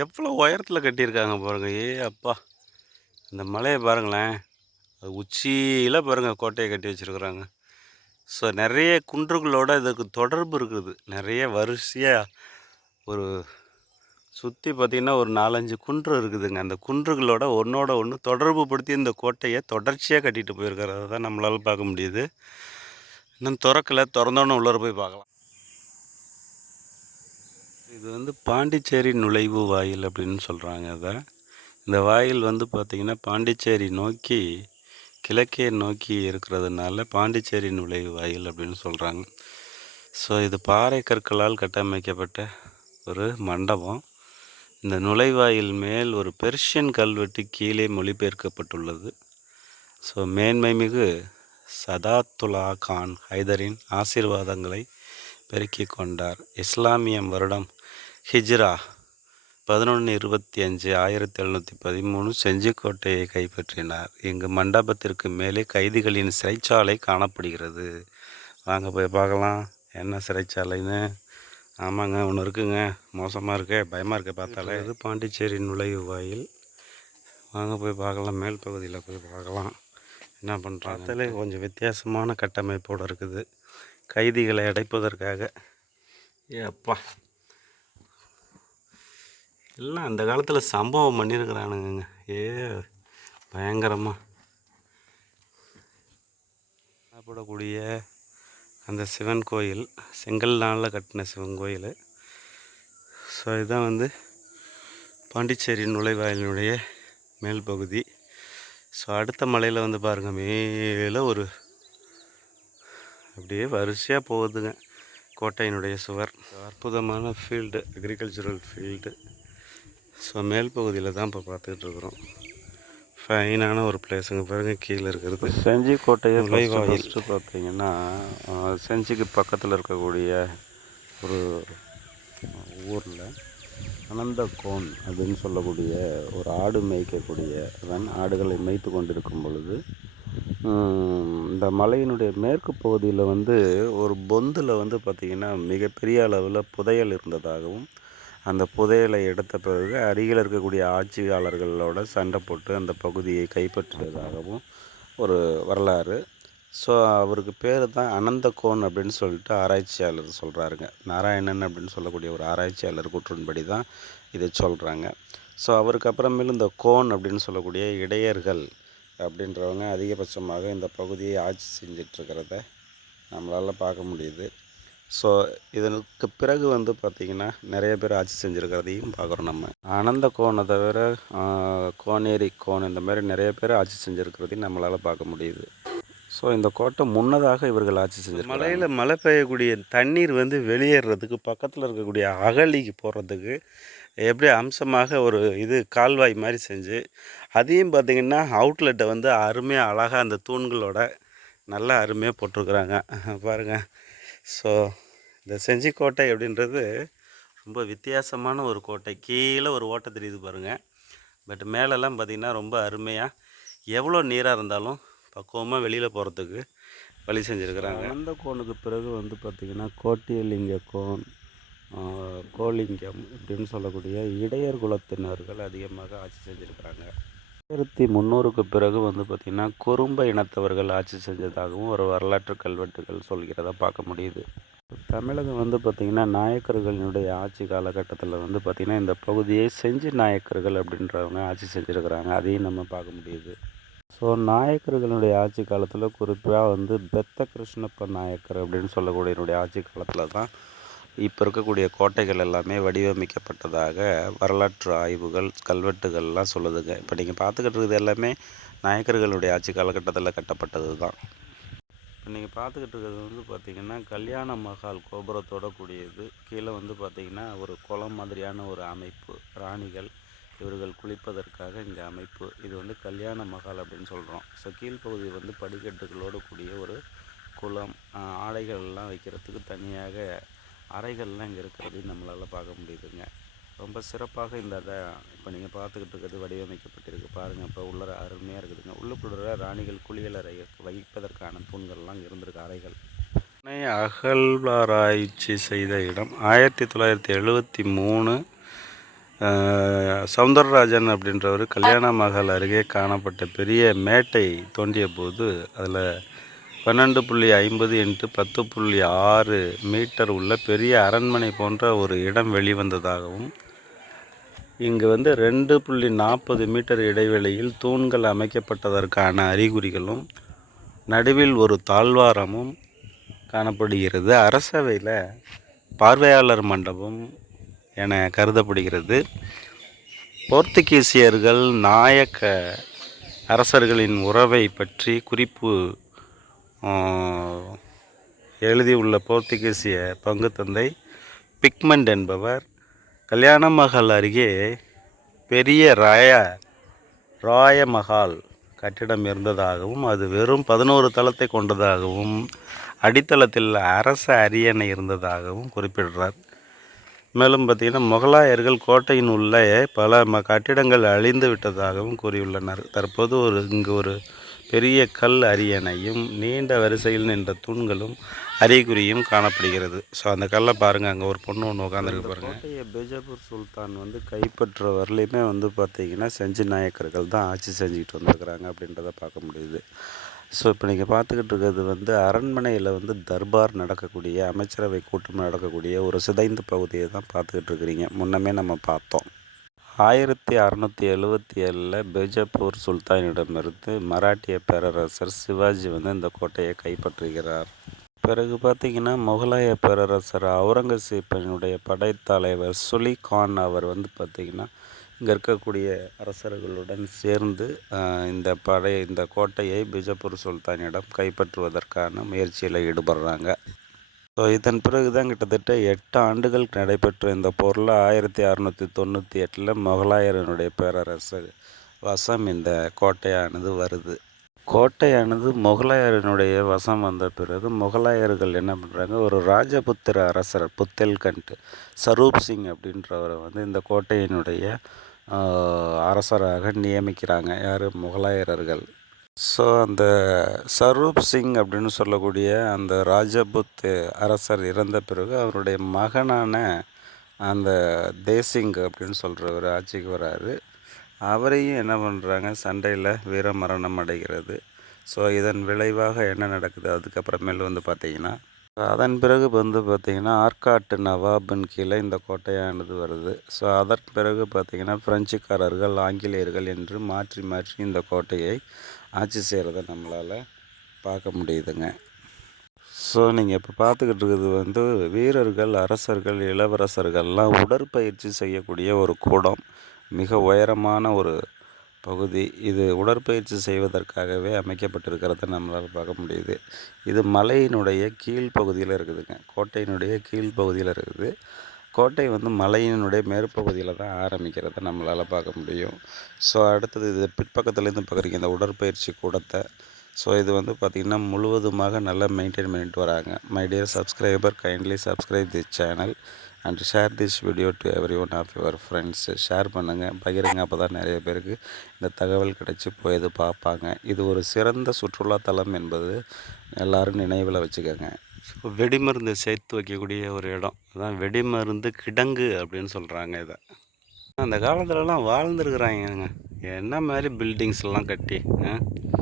எவ்வளோ உயரத்தில் கட்டியிருக்காங்க பாருங்கள் ஏ அப்பா. இந்த மலையை பாருங்களேன். அது உச்சியில் பாருங்கள் கோட்டையை கட்டி வச்சுருக்குறாங்க. ஸோ நிறைய குன்றுகளோட இதுக்கு தொடர்பு இருக்குது. நிறைய வரிசையாக ஒரு சுற்றி பார்த்திங்கன்னா ஒரு நாலஞ்சு குன்று இருக்குதுங்க. அந்த குன்றுகளோட ஒன்றோட ஒன்று தொடர்பு படுத்தி இந்த கோட்டையை தொடர்ச்சியாக கட்டிகிட்டு போயிருக்கிறத தான் நம்மளால் பார்க்க முடியுது. இன்னும் திறக்கலை. திறந்தோன்னு உள்ளே போய் பார்க்கலாம். இது வந்து பாண்டிச்சேரி நுழைவு வாயில் அப்படின்னு சொல்கிறாங்க அதை. இந்த வாயில் வந்து பார்த்திங்கன்னா பாண்டிச்சேரி நோக்கி கிழக்கே நோக்கி இருக்கிறதுனால பாண்டிச்சேரி நுழைவு வாயில் அப்படின்னு சொல்கிறாங்க ஸோ இது பாறை கற்களால் கட்டமைக்கப்பட்ட ஒரு மண்டபம். இந்த நுழைவாயில் மேல் ஒரு பெர்ஷியன் கல்வெட்டு கீழே மொழிபெயர்க்கப்பட்டுள்ளது. ஸோ மேன்மை மிகு சதாத்துலா கான் ஹைதரின் ஆசீர்வாதங்களை பெருக்கிக் கொண்டார். இஸ்லாமியம் வருடம் ஹிஜ்ரா பதினொன்று இருபத்தி அஞ்சு ஆயிரத்தி எழுநூற்றி பதிமூணு செஞ்சிக்கோட்டையை கைப்பற்றினார். இங்கு மண்டபத்திற்கு மேலே கைதிகளின் சிறைச்சாலை காணப்படுகிறது. வாங்க போய் பார்க்கலாம். என்ன சிறைச்சாலைன்னு? ஆமாங்க ஒன்று இருக்குங்க. மோசமாக இருக்கே பயமாக இருக்க பார்த்தாலே. இது பாண்டிச்சேரி நுழைவு வாயில். வாங்க போய் பார்க்கலாம். மேல் பகுதியில் போய் பார்க்கலாம். என்ன பண்ணுறாங்க பார்த்தாலே கொஞ்சம் வித்தியாசமான கட்டமைப்போடு இருக்குது. கைதிகளை அடைப்பதற்காக. ஏ அப்பா எல்லாம் அந்த காலத்தில் சம்பவம் பண்ணியிருக்கிறானுங்க ஏ பயங்கரமாக சாப்பிடக்கூடிய அந்த சிவன் கோயில் செங்கல் நாளில் கட்டின சிவன் கோயில். ஸோ இதுதான் வந்து பாண்டிச்சேரி நுழைவாயிலினுடைய மேல் பகுதி. ஸோ அடுத்த மலையில் வந்து பாருங்கள் மேலே ஒரு அப்படியே வரிசையாக போகுதுங்க. கோட்டையினுடைய சுவர். அற்புதமான field agricultural field so male பகுதியில் தான் இப்போ பார்த்துக்கிட்டு இருக்கிறோம். ஃபைனான ஒரு பிளேஸுங்க பாருங்க கீழே இருக்கிறது. செஞ்சி கோட்டையை ஃபஸ்ட்டு பார்த்தீங்கன்னா செஞ்சிக்கு பக்கத்தில் இருக்கக்கூடிய ஒரு ஊரில் அனந்தகோன் அப்படின்னு சொல்லக்கூடிய ஒரு ஆடு மேய்க்கக்கூடிய அவன் ஆடுகளை மேய்த்து கொண்டிருக்கும் பொழுது இந்த மலையினுடைய மேற்கு பகுதியில் வந்து ஒரு பொந்தில் வந்து பார்த்திங்கன்னா மிகப்பெரிய அளவில் புதையல் இருந்ததாகவும் அந்த புதையலை எடுத்த பிறகு அருகில் இருக்கக்கூடிய ஆட்சியாளர்களோட சண்டை போட்டு அந்த பகுதியை கைப்பற்றியதாகவும் ஒரு வரலாறு. ஸோ அவருக்கு பேர் தான் அனந்தகோன் அப்படின்னு சொல்லிட்டு ஆராய்ச்சியாளர் சொல்கிறாருங்க நாராயணன் அப்படின்னு சொல்லக்கூடிய ஒரு ஆராய்ச்சியாளர் கூற்றின்படி தான் இதை சொல்கிறாங்க ஸோ அவருக்கு அப்புறமேலும் இந்த கோன் அப்படின்னு சொல்லக்கூடிய இடையர்கள் அப்படின்றவங்க அதிகபட்சமாக இந்த பகுதியை ஆட்சி செஞ்சிட்ருக்கிறத நம்மளால் பார்க்க முடியுது. ஸோ இதற்கு பிறகு வந்து பார்த்திங்கன்னா நிறைய பேர் ஆட்சி செஞ்சுருக்கிறதையும் பார்க்குறோம் நம்ம. அனந்த கோணை தவிர கோனேரி கோன் இந்த மாதிரி நிறைய பேர் ஆட்சி செஞ்சுருக்கிறதையும் நம்மளால் பார்க்க முடியுது. ஸோ இந்த கோட்டை முன்னதாக இவர்கள் ஆட்சி செஞ்சு மலையில் மழை பெய்யக்கூடிய தண்ணீர் வந்து வெளியேறதுக்கு பக்கத்தில் இருக்கக்கூடிய அகழிக்கு போகிறதுக்கு எப்படி அம்சமாக ஒரு இது கால்வாய் மாதிரி செஞ்சு அதையும் பார்த்திங்கன்னா அவுட்லெட்டை வந்து அருமையாக அழகாக அந்த தூண்களோட நல்லா அருமையாக போட்டிருக்குறாங்க. பாருங்கள் ஸோ இந்த செஞ்சிக்கோட்டை அப்படின்றது ரொம்ப வித்தியாசமான ஒரு கோட்டை. கீழே ஒரு ஓட்டை தெரியுது பாருங்கள் பட் மேலெல்லாம் பார்த்திங்கன்னா ரொம்ப அருமையாக எவ்வளோ நீராக இருந்தாலும் பக்குவமாக வெளியில் போகிறதுக்கு வழி செஞ்சுருக்குறாங்க. அந்த கோனுக்கு பிறகு வந்து பார்த்திங்கன்னா கோட்டியலிங்க கோன் கோலிங்கம் அப்படின்னு சொல்லக்கூடிய இடையர் குலத்தினர்கள் அதிகமாக ஆட்சி செஞ்சுருக்கிறாங்க. ஆயிரத்தி முந்நூறுக்கு பிறகு வந்து பார்த்திங்கன்னா குறும்ப இனத்தவர்கள் ஆட்சி செஞ்சதாகவும் ஒரு வரலாற்று கல்வெட்டுகள் சொல்கிறத பார்க்க முடியுது. தமிழகம் வந்து பார்த்திங்கன்னா நாயக்கர்களினுடைய ஆட்சி காலகட்டத்தில் வந்து பார்த்திங்கன்னா இந்த பகுதியை செஞ்சி நாயக்கர்கள் அப்படின்றவங்க ஆட்சி செஞ்சுருக்கிறாங்க. அதையும் நம்ம பார்க்க முடியுது. ஸோ நாயக்கர்களுடைய ஆட்சி காலத்தில் குறிப்பாக வந்து பெத்த கிருஷ்ணப்ப நாயக்கர் அப்படின்னு சொல்லக்கூடியனுடைய ஆட்சி காலத்தில் தான் இப்போ இருக்கக்கூடிய கோட்டைகள் எல்லாமே வடிவமைக்கப்பட்டதாக வரலாற்று ஆய்வுகள் கல்வெட்டுகள்லாம் சொல்லுதுங்க. இப்போ நீங்கள் பார்த்துக்கிட்டு இருக்கிறது எல்லாமே நாயக்கர்களுடைய ஆட்சி காலகட்டத்தில் கட்டப்பட்டது தான் இப்போ நீங்கள் பார்த்துக்கிட்டு இருக்கிறது வந்து பார்த்திங்கன்னா கல்யாண மகால் கோபுரத்தோட கூடியது. கீழே வந்து பார்த்திங்கன்னா ஒரு குளம் மாதிரியான ஒரு அமைப்பு. ராணிகள் இவர்கள் குளிப்பதற்காக இந்த அமைப்பு. இது வந்து கல்யாண மகால் அப்படின்னு சொல்கிறோம் ஸோ கீழ்ப்பகுதி வந்து படிக்கட்டுகளோடு கூடிய ஒரு குளம். ஆடைகள்லாம் எல்லாம் வைக்கிறதுக்கு தனியாக அறைகள்லாம் இங்கே இருக்கிறது நம்மளால் பார்க்க முடியுதுங்க. ரொம்ப சிறப்பாக இந்த இதை இப்போ நீங்கள் பார்த்துக்கிட்டு இருக்கிறது வடிவமைக்கப்பட்டிருக்கு. பாருங்கள் இப்போ உள்ள அருமையாக இருக்குதுங்க. உள்ளுக்குள்ள ராணிகள் குளியலறை வைப்பதற்கான தூண்கள்லாம் இருந்திருக்கு அறைகள். அகழ்வாராய்ச்சி செய்த இடம் ஆயிரத்தி தொள்ளாயிரத்தி எழுபத்தி மூணு சவுந்தரராஜன் சௌந்தரராஜன் அப்படின்றவர் கல்யாண மகள் அருகே காணப்பட்ட பெரிய மேட்டை தோண்டிய போது அதில் பன்னெண்டு புள்ளி ஐம்பது இன்ட்டு பத்து புள்ளி ஆறு மீட்டர் உள்ள பெரிய அரண்மனை போன்ற ஒரு இடம் வெளிவந்ததாகவும் இங்கு வந்து ரெண்டு புள்ளி நாற்பது மீட்டர் இடைவெளியில் தூண்கள் அமைக்கப்பட்டதற்கான அறிகுறிகளும் நடுவில் ஒரு தாழ்வாரமும் காணப்படுகிறது. அரசவையில் பார்வையாளர் மண்டபம் என கருதப்படுகிறது. போர்த்துகீசியர்கள் நாயக்க அரசர்களின் உறவை பற்றி குறிப்பு எழுதியுள்ள போர்த்துகீசிய பங்குத்தந்தை பிக்மண்ட் என்பவர் கல்யாண மகள் அருகே பெரிய ராய ராயமஹால் கட்டிடம் இருந்ததாகவும் அது வெறும் பதினோரு தளத்தை கொண்டதாகவும் அடித்தளத்தில் அரச அரியணை இருந்ததாகவும் குறிப்பிடுறார். மேலும் பார்த்திங்கன்னா முகலாயர்கள் கோட்டையின் உள்ளே பல ம கட்டிடங்கள் அழிந்து விட்டதாகவும் கூறியுள்ளனர். தற்போது ஒரு இங்கு ஒரு பெரிய கல் அரியணையும் நீண்ட வரிசையில் நின்ற தூண்களும் அறிகுறியும் காணப்படுகிறது. ஸோ அந்த கல்லை பாருங்கள் அங்கே ஒரு பொண்ணு ஒன்று உட்காந்துருக்கு பாருங்கள் கோட்டையை சுல்தான் வந்து கைப்பற்ற வரலையுமே வந்து பார்த்திங்கன்னா செஞ்சு நாயக்கர்கள் தான் ஆட்சி செஞ்சுக்கிட்டு வந்திருக்கிறாங்க அப்படின்றத பார்க்க முடியுது. ஸோ இப்போ நீங்கள் பார்த்துக்கிட்டு இருக்கிறது வந்து அரண்மனையில் வந்து தர்பார் நடக்கக்கூடிய அமைச்சரவை கூட்டம் நடக்கக்கூடிய ஒரு சிதைந்த பகுதியை தான் பார்த்துக்கிட்டு இருக்கிறீங்க. முன்னமே நம்ம பார்த்தோம். ஆயிரத்தி அறநூற்றி எழுவத்தி ஏழில் பிஜப்பூர் சுல்தானிடமிருந்து மராட்டிய பேரரசர் சிவாஜி வந்து இந்த கோட்டையை கைப்பற்றுகிறார். பிறகு பார்த்தீங்கன்னா முகலாய பேரரசர் அவுரங்கசீப்பனுடைய படைத்தலைவர் சுலி கான் அவர் வந்து பார்த்திங்கன்னா இங்கே இருக்கக்கூடிய அரசர்களுடன் சேர்ந்து இந்த படை இந்த கோட்டையை பிஜப்பூர் சுல்தானிடம் கைப்பற்றுவதற்கான முயற்சியில் ஈடுபடுறாங்க. ஸோ இதன் பிறகு தான் கிட்டத்தட்ட எட்டு ஆண்டுகள் நடைபெற்ற இந்த போரில் ஆயிரத்தி அறநூற்றி தொண்ணூற்றி எட்டில் முகலாயரனுடைய பேரரசர் வசம் இந்த கோட்டையானது வருது. கோட்டையானது முகலாயரனுடைய வசம் வந்த பிறகு முகலாயர்கள் என்ன பண்ணுறாங்க ஒரு ராஜபுத்திர அரசர் புத்தேல்கண்ட் சரூப் சிங் அப்படின்றவரை வந்து இந்த கோட்டையினுடைய அரசராக நியமிக்கிறாங்க. யார்? முகலாயரர்கள். ஸோ அந்த சரூப் சிங் அப்படின்னு சொல்லக்கூடிய அந்த ராஜபுத் அரசர் இறந்த பிறகு அவருடைய மகனான அந்த தேசிங் அப்படின்னு சொல்கிறவர் ஆட்சிக்கு வராரு. அவரையும் என்ன பண்ணுறாங்க சண்டையில் வீர மரணம் அடைகிறது. ஸோ இதன் விளைவாக என்ன நடக்குது? அதுக்கப்புறமேல் வந்து பார்த்திங்கன்னா அதன் பிறகு வந்து பார்த்திங்கன்னா ஆற்காட்டு நவாபின் கீழே இந்த கோட்டையானது வருது. ஸோ அதன் பிறகு பார்த்திங்கன்னா பிரெஞ்சுக்காரர்கள் ஆங்கிலேயர்கள் என்று மாற்றி மாற்றி இந்த கோட்டையை ஆட்சி செய்கிறத நம்மளால் பார்க்க முடியுதுங்க. ஸோ நீங்கள் இப்போ பார்த்துக்கிட்டு இருக்கிறது வந்து வீரர்கள் அரசர்கள் இளவரசர்கள்லாம் உடற்பயிற்சி செய்யக்கூடிய ஒரு கூடம். மிக உயரமான ஒரு பகுதி. இது உடற்பயிற்சி செய்வதற்காகவே அமைக்கப்பட்டிருக்கிறத நம்மளால் பார்க்க முடியுது. இது மலையினுடைய கீழ்ப்பகுதியில் இருக்குதுங்க. கோட்டையினுடைய கீழ்ப்பகுதியில் இருக்குது. கோட்டை வந்து மலையினுடைய மேற்பகுதியில் தான் ஆரம்பிக்கிறத நம்மளால் பார்க்க முடியும். ஸோ அடுத்தது இது பிற்பக்கத்துலேருந்து பார்க்குறீங்க இந்த உடற்பயிற்சி கூடத்தை. ஸோ இது வந்து பார்த்திங்கன்னா முழுவதுமாக நல்லா மெயின்டைன் பண்ணிட்டு வராங்க. My dear subscriber kindly subscribe this channel and share this video to every one of your friends share பண்ணுங்கள் பகிருங்க. அப்போ தான் நிறைய பேருக்கு இந்த தகவல் கிடைச்சி போயது பார்ப்பாங்க. இது ஒரு சிறந்த சுற்றுலாத்தலம் என்பது எல்லோரும் நினைவில் வச்சுக்கோங்க. வெடிமருந்து சேர்த்து வைக்கக்கூடிய ஒரு இடம். அதான் வெடிமருந்து கிடங்கு அப்படின்னு சொல்கிறாங்க இதை. அந்த காலத்துலலாம் வாழ்ந்துருக்குறாங்க என்ன மாதிரி பில்டிங்ஸ் எல்லாம் கட்டி ஆ?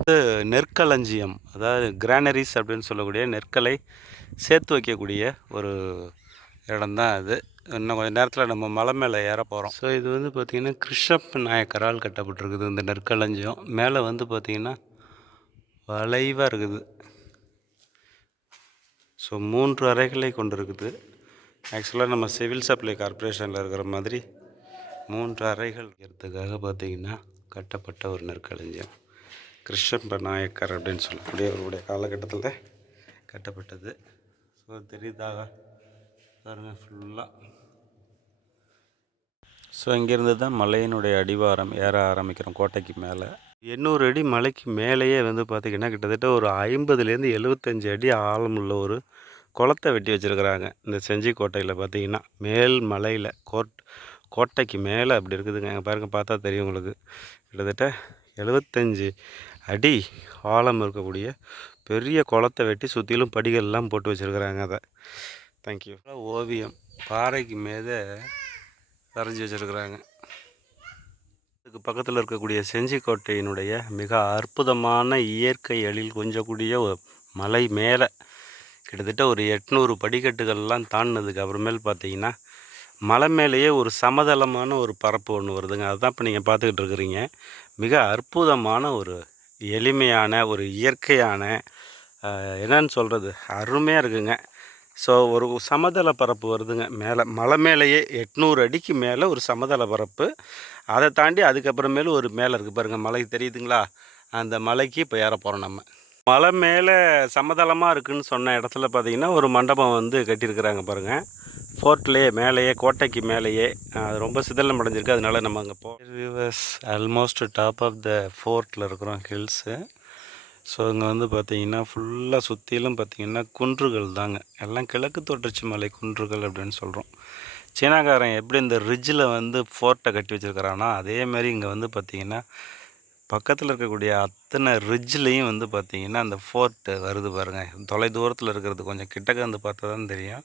இது நெற்களஞ்சியம் அதாவது கிரானரிஸ் அப்படின்னு சொல்லக்கூடிய நெற்களை சேர்த்து வைக்கக்கூடிய ஒரு இடம்தான் அது இன்னும் கொஞ்சம் நேரத்தில் நம்ம மலை மேலே ஏற போகிறோம் ஸோ இது வந்து பார்த்திங்கன்னா கிருஷ்ணப் நாயக்கரால் கட்டப்பட்டிருக்குது இந்த நெற்களஞ்சியம். மேலே வந்து பார்த்திங்கன்னா வளைவாக இருக்குது. ஸோ மூன்று அறைகளை கொண்டிருக்குது. ஆக்சுவலாக நம்ம சிவில் சப்ளை கார்ப்பரேஷனில் இருக்கிற மாதிரி மூன்று அறைகள் இருக்கிறதுக்காக பார்த்திங்கன்னா கட்டப்பட்ட ஒரு நெற்களஞ்சியம். கிருஷ்ணப்ப நாயக்கர் அப்படின்னு சொல்லக்கூடிய அவருடைய காலகட்டத்தில் கட்டப்பட்டது. ஸோ தெரியுதாக பாருங்கள் ஃபுல்லாக ஸோ இங்கேருந்து தான் மலையினுடைய அடிவாரம் ஏற ஆரம்பிக்கிறோம். கோட்டைக்கு மேலே. எண்ணூறு அடி மலைக்கு மேலேயே வந்து பார்த்திங்கன்னா கிட்டத்தட்ட ஒரு ஐம்பதுலேருந்து எழுபத்தஞ்சு அடி ஆழமுள்ள ஒரு குளத்தை வெட்டி வச்சுருக்குறாங்க. இந்த செஞ்சி கோட்டையில் பார்த்தீங்கன்னா மேல் மலையில் கோட் கோட்டைக்கு மேலே அப்படி இருக்குதுங்க. அங்கே பாருங்க பார்த்தா தெரியும் உங்களுக்கு. கிட்டத்தட்ட எழுபத்தஞ்சு அடி ஆழம் இருக்கக்கூடிய பெரிய குளத்தை வெட்டி சுற்றிலும் படிகள்லாம் போட்டு வச்சுருக்குறாங்க அதை. தேங்க்யூ ஓவியம் பாறைக்கு மேலே வரைஞ்சி வச்சுருக்குறாங்க. இதுக்கு பக்கத்தில் இருக்கக்கூடிய செஞ்சிக்கோட்டையினுடைய மிக அற்புதமான இயற்கை எழில் கொஞ்சக்கூடிய ஒரு மலை மேலே கிட்டத்தட்ட ஒரு எட்நூறு படிக்கட்டுகள்லாம் தாண்டினதுக்கு அப்புறமேல் பார்த்தீங்கன்னா மலை மேலேயே ஒரு சமதளமான ஒரு பரப்பு ஒன்று வருதுங்க. அதுதான் இப்போ நீங்கள் பார்த்துக்கிட்டு இருக்கிறீங்க. மிக அற்புதமான ஒரு எளிமையான ஒரு இயற்கையான என்னன்னு சொல்கிறது அருமையாக இருக்குங்க. ஸோ ஒரு சமதள பரப்பு வருதுங்க மேலே. மலை மேலேயே எட்நூறு அடிக்கு மேலே ஒரு சமதள பரப்பு. அதை தாண்டி அதுக்கப்புறமேலு ஒரு மேலே இருக்குது பாருங்கள் மலை. தெரியுதுங்களா? அந்த மலைக்கு இப்போ ஏற போகிறோம் நம்ம. மலை மேலே சமதளமாக இருக்குன்னு சொன்ன இடத்துல பார்த்தீங்கன்னா ஒரு மண்டபம் வந்து கட்டியிருக்கிறாங்க பாருங்கள் ஃபோர்ட்லேயே மேலேயே கோட்டைக்கு மேலேயே. அது ரொம்ப சிதலம் அடைஞ்சிருக்கு. அதனால நம்ம அங்கே போ. Viewers almost top of the ஃபோர்ட்டில் இருக்கிறோம் ஹில்ஸு ஸோ இங்கே வந்து பார்த்திங்கன்னா ஃபுல்லாக சுற்றிலும் பார்த்தீங்கன்னா குன்றுகள் தாங்க. எல்லாம் கிழக்கு தொடர்ச்சி மலை குன்றுகள் அப்படின்னு சொல்கிறோம் சீனாக்காரன் எப்படி இந்த ரிட்ஜில் வந்து ஃபோர்ட்டை கட்டி வச்சுருக்கிறான்னா அதேமாரி இங்கே வந்து பார்த்திங்கன்னா பக்கத்தில் இருக்கக்கூடிய அத்தனை ரிட்ஜ்லேயும் வந்து பார்த்திங்கன்னா அந்த ஃபோர்ட்டு வருது பாருங்கள் தொலை தூரத்தில் இருக்கிறது கொஞ்சம் கிட்டக்க வந்து பார்த்தா தான் தெரியும்.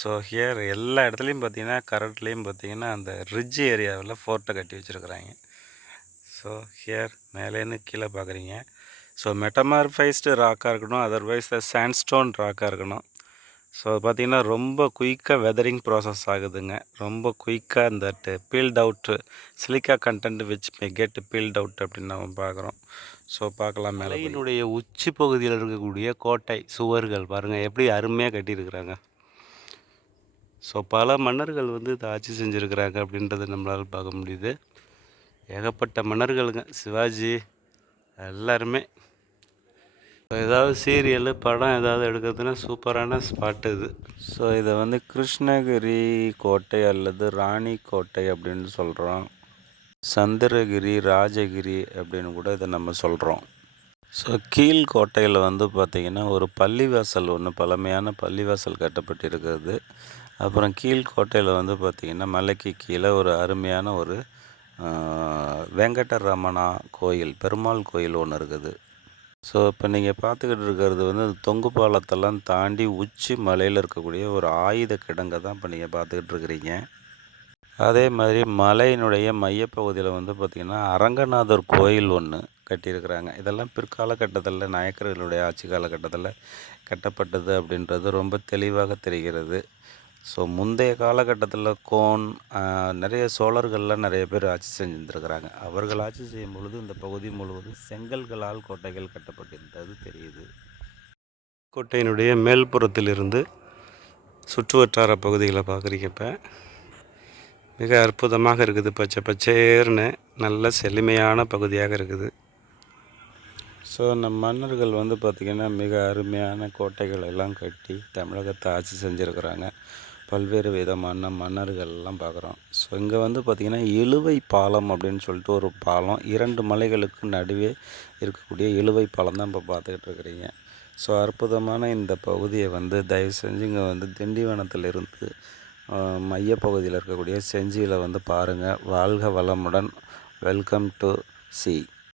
ஸோ ஹியர் எல்லா இடத்துலையும் பார்த்தீங்கன்னா கரண்ட்லேயும் பார்த்தீங்கன்னா அந்த ரிட்ஜ் ஏரியாவில் ஃபோர்ட்டை கட்டி வச்சுருக்குறாங்க. ஸோ ஹியர் மேலேருந்து கீழே பார்க்குறீங்க ஸோ மெட்டமார்ஃபைஸ்டு ராக்காக இருக்கணும் அதர்வைஸ் சாண்ட்ஸ்டோன் ராக்காக இருக்கணும். ஸோ பார்த்தீங்கன்னா ரொம்ப குயிக்காக வெதரிங் ப்ராசஸ் ஆகுதுங்க. ரொம்ப குயிக்காக இந்த field out silica content which may get field out அப்படின்னு நம்ம பார்க்குறோம் ஸோ பார்க்கலாம் மலையினுடைய உச்சி பகுதியில் இருக்கக்கூடிய கோட்டை சுவர்கள் பாருங்கள் எப்படி அருமையாக கட்டியிருக்கிறாங்க. ஸோ பல மன்னர்கள் வந்து இதை ஆட்சி செஞ்சுருக்கிறாங்க அப்படின்றத நம்மளால் பார்க்க முடியுது. ஏகப்பட்ட மன்னர்களுங்க. சிவாஜி எல்லாருமே இப்போ ஏதாவது சீரியலு படம் ஏதாவது எடுக்கிறதுனா சூப்பரான ஸ்பாட் இது. ஸோ இதை வந்து கிருஷ்ணகிரி கோட்டை அல்லது ராணி கோட்டை அப்படின்னு சொல்கிறோம் சந்திரகிரி ராஜகிரி அப்படின்னு கூட இதை நம்ம சொல்கிறோம் ஸோ கீழ் கோட்டையில் வந்து பார்த்திங்கன்னா ஒரு பள்ளிவாசல் ஒன்று பழமையான பள்ளிவாசல் கட்டப்பட்டிருக்கிறது. அப்புறம் கீழ் கோட்டையில் வந்து பார்த்திங்கன்னா மலைக்கு கீழே ஒரு அருமையான ஒரு வெங்கடரமணா கோயில் பெருமாள் கோயில் ஒன்று இருக்குது. ஸோ இப்போ நீங்கள் பார்த்துக்கிட்டு இருக்கிறது வந்து தொங்கு பாலத்தெல்லாம் தாண்டி உச்சி மலையில் இருக்கக்கூடிய ஒரு ஆயுத கிடங்கை தான் இப்போ நீங்கள் பார்த்துக்கிட்டு இருக்கிறீங்க. அதே மாதிரி மலையினுடைய மையப்பகுதியில் வந்து பார்த்திங்கன்னா அரங்கநாதர் கோயில் ஒன்று கட்டியிருக்கிறாங்க. இதெல்லாம் பிற்கால கட்டத்தில் நாயக்கர்களுடைய ஆட்சி காலகட்டத்தில் கட்டப்பட்டது அப்படின்றது ரொம்ப தெளிவாக தெரிகிறது. ஸோ முந்தைய காலகட்டத்தில் கோன் நிறைய சோழர்கள்லாம் நிறைய பேர் ஆட்சி செஞ்சுருந்துருக்கிறாங்க. அவர்கள் ஆட்சி செய்யும் பொழுது இந்த பகுதி முழுவதும் செங்கல்களால் கோட்டைகள் கட்டப்பட்டிருந்தது தெரியுது. கோட்டையினுடைய மேல்புறத்திலிருந்து சுற்றுவட்டார பகுதிகளை பார்க்குறீங்க இப்போ மிக அற்புதமாக இருக்குது. பச்சை பச்சேர்னு நல்ல செழுமையான பகுதியாக இருக்குது. ஸோ நம்ம மன்னர்கள் வந்து பார்த்திங்கன்னா மிக அருமையான கோட்டைகள் எல்லாம் கட்டி தமிழகத்தை ஆட்சி செஞ்சுருக்கிறாங்க. பல்வேறு விதமான மன்னர்கள் எல்லாம் பார்க்குறோம். ஸோ இங்கே வந்து பார்த்திங்கன்னா இழுவை பாலம் அப்படின்னு சொல்லிட்டு ஒரு பாலம் இரண்டு மலைகளுக்கு நடுவே இருக்கக்கூடிய இழுவை பாலம் தான் இப்போ பார்த்துக்கிட்டு இருக்கிறீங்க. ஸோ அற்புதமான இந்த பகுதியை வந்து தயவு செஞ்சு இங்கே வந்து திண்டிவனத்திலிருந்து மையப்பகுதியில் இருக்கக்கூடிய செஞ்சியில் வந்து பாருங்கள் வாழ்க வளமுடன். Welcome to C